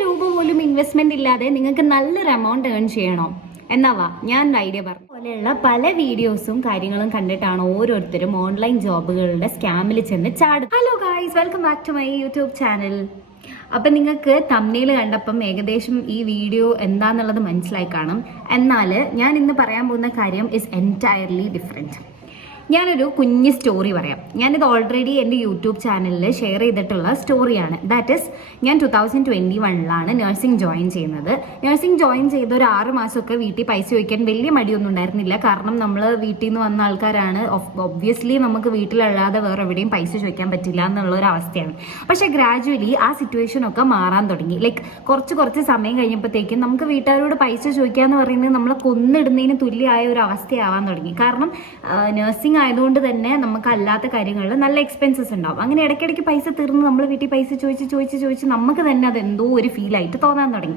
രൂപ പോലും ഇൻവെസ്റ്റ്മെന്റ് ഇല്ലാതെ നിങ്ങൾക്ക് നല്ലൊരു എമൗണ്ട് ഏൺ ചെയ്യണോ എന്നാവാ ഞാൻ ഐഡിയ പറഞ്ഞു പോലെയുള്ള പല വീഡിയോസും കാര്യങ്ങളും കണ്ടിട്ടാണ് ഓരോരുത്തരും ഓൺലൈൻ ജോബുകളുടെ സ്കാമിൽ ചെന്ന് ചാടും. Hello guys, welcome back to my YouTube channel. അപ്പം നിങ്ങൾക്ക് തംബ്നെയിൽ കണ്ടപ്പം ഏകദേശം ഈ വീഡിയോ എന്താന്നുള്ളത് മനസ്സിലായി കാണും. എന്നാൽ ഞാൻ ഇന്ന് പറയാൻ പോകുന്ന കാര്യം ഇസ് എൻറ്റയർലി ഡിഫറെൻറ്റ്. ഞാനൊരു കുഞ്ഞ് സ്റ്റോറി പറയാം. ഞാനിത് ഓൾറെഡി എൻ്റെ യൂട്യൂബ് ചാനലിൽ ഷെയർ ചെയ്തിട്ടുള്ള സ്റ്റോറിയാണ്. ദാറ്റ് ഇസ്, ഞാൻ 2021 നഴ്സിംഗ് ജോയിൻ ചെയ്യുന്നത്. നഴ്സിംഗ് ജോയിൻ ചെയ്ത് ഒരു 6 മാസമൊക്കെ വീട്ടിൽ പൈസ ചോദിക്കാൻ വലിയ മടിയൊന്നും ഉണ്ടായിരുന്നില്ല. കാരണം നമ്മൾ വീട്ടിൽ നിന്ന് വന്ന ആൾക്കാരാണ്. ഒബ്വിയസ്ലി നമുക്ക് വീട്ടിലല്ലാതെ വേറെ എവിടെയും പൈസ ചോദിക്കാൻ പറ്റില്ല എന്നുള്ളൊരു അവസ്ഥയാണ്. പക്ഷേ ഗ്രാജുവലി ആ സിറ്റുവേഷനൊക്കെ മാറാൻ തുടങ്ങി. ലൈക്ക് കുറച്ച് സമയം കഴിഞ്ഞപ്പോഴത്തേക്കും നമുക്ക് വീട്ടുകാരോട് പൈസ ചോദിക്കുക എന്ന് പറയുന്നത് നമ്മളെ കൊന്നിടുന്നതിന് തുല്യമായ ഒരു അവസ്ഥയാവാൻ തുടങ്ങി. കാരണം നഴ്സിംഗ് ആയതുകൊണ്ട് തന്നെ നമുക്ക് അല്ലാത്ത കാര്യങ്ങളിൽ നല്ല എക്സ്പെൻസസ് ഉണ്ടാവും. അങ്ങനെ ഇടയ്ക്കിടയ്ക്ക് പൈസ തീർന്ന് നമ്മൾ വീട്ടിൽ പൈസ ചോദിച്ച് നമുക്ക് തന്നെ അത് എന്തോ ഒരു ഫീൽ ആയിട്ട് തോന്നാൻ തുടങ്ങി.